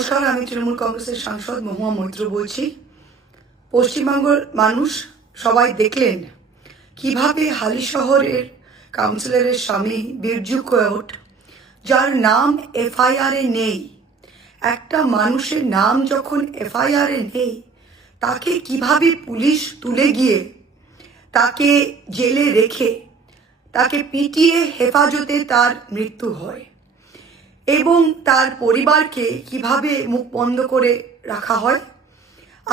নমস্কার, আমি তৃণমূল কংগ্রেসের সাংসদ মহুয়া মৈত্র বলছি। পশ্চিমবঙ্গের মানুষ সবাই দেখলেন কিভাবে হালিশহরের কাউন্সিলরের স্বামী বিরজু কোয়েট, যার নাম এফআইআরে নেই, একটা মানুষের নাম যখন এফআইআরে নেই, তাকে কিভাবে পুলিশ তুলে গিয়ে তাকে জেলে রেখে তাকে পিটিয়ে হেফাজতে তার মৃত্যু হয় এবং তার পরিবারকে কিভাবে মুখ বন্ধ করে রাখা হয়।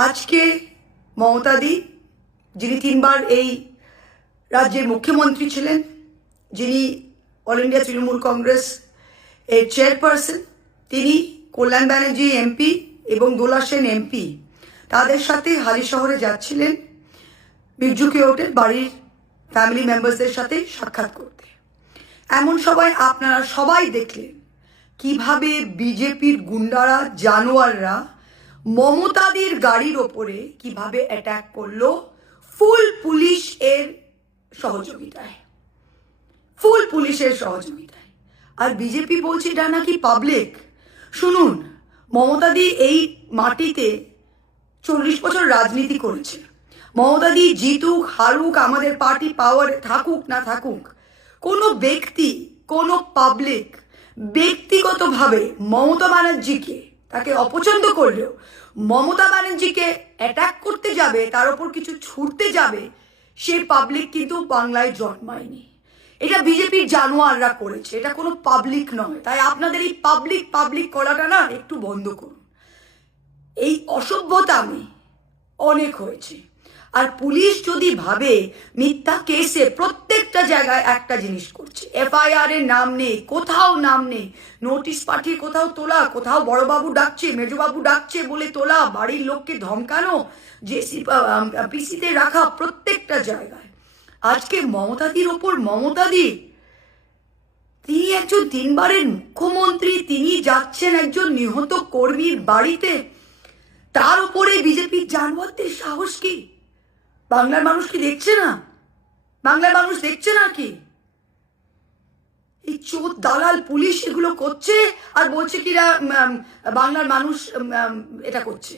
আজকে মমতাদি, যিনি 3বার এই রাজ্যের মুখ্যমন্ত্রী ছিলেন, যিনি অল ইন্ডিয়া তৃণমূল কংগ্রেস এর চেয়ারপারসন, তিনি কল্যাণ ব্যানার্জি এমপি এবং দোলা সেন এমপি, তাদের সাথে হালিশহরে যাচ্ছিলেন বিরজু কোয়েটের বাড়ির ফ্যামিলি মেম্বার্সদের সাথে সাক্ষাৎ করতে। এমন সময় আপনারা সবাই দেখলেন কিভাবে বিজেপির গুন্ডারা, জানোয়াররা মমতাদির গাড়ির ওপরে কিভাবে অ্যাটাক করলো ফুল পুলিশের সহযোগিতায়। আর বিজেপি বলছে এটা নাকি পাবলিক। শুনুন, মমতাদি এই মাটিতে 40 বছর রাজনীতি করেছে। মমতাদি জিতুক হারুক, আমাদের পার্টি পাওয়ারে থাকুক না থাকুক, কোনো ব্যক্তি, কোনো পাবলিক ব্যক্তিগতভাবে মমতা ব্যানার্জিকে, তাকে অপছন্দ করলেও মমতা ব্যানার্জিকে অ্যাটাক করতে যাবে, তার ওপর কিছু ছুটতে যাবে, সেই পাবলিক কিন্তু বাংলায় জন্মায়নি। এটা বিজেপির জানোয়াররা করেছে, এটা কোনো পাবলিক নয়। তাই আপনাদের এই পাবলিক করাটা না একটু বন্ধ করুন। এই অসভ্যতামি অনেক হয়েছে। আর পুলিশ যদি ভাবে মিথ্যা কেসে প্রত্যেকটা জায়গায় একটা জিনিস করছে, এফআইআর এর নাম নেই, কোথাও নাম নেই, নোটিশ পাঠিয়ে কোথাও তোলা, কোথাও বড়বাবু ডাকছে, মেজবাবু ডাকছে বলে তোলা, বাড়ির লোককে ধমকানো, পিসিতে রাখা প্রত্যেকটা জায়গায়। আজকে মমতাদির ওপর মমতাদি, তিনি একজন 3বারের মুখ্যমন্ত্রী, তিনি যাচ্ছেন একজন নিহত কর্মীর বাড়িতে, তার উপরে বিজেপির জানোয়ারদের সাহস কি? বাংলার মানুষ কি দেখছে না? বাংলার মানুষ দেখছে না কি? এই চোর দালাল পুলিশ এগুলো করছে আর বলছে কিনা বাংলার মানুষ এটা করছে।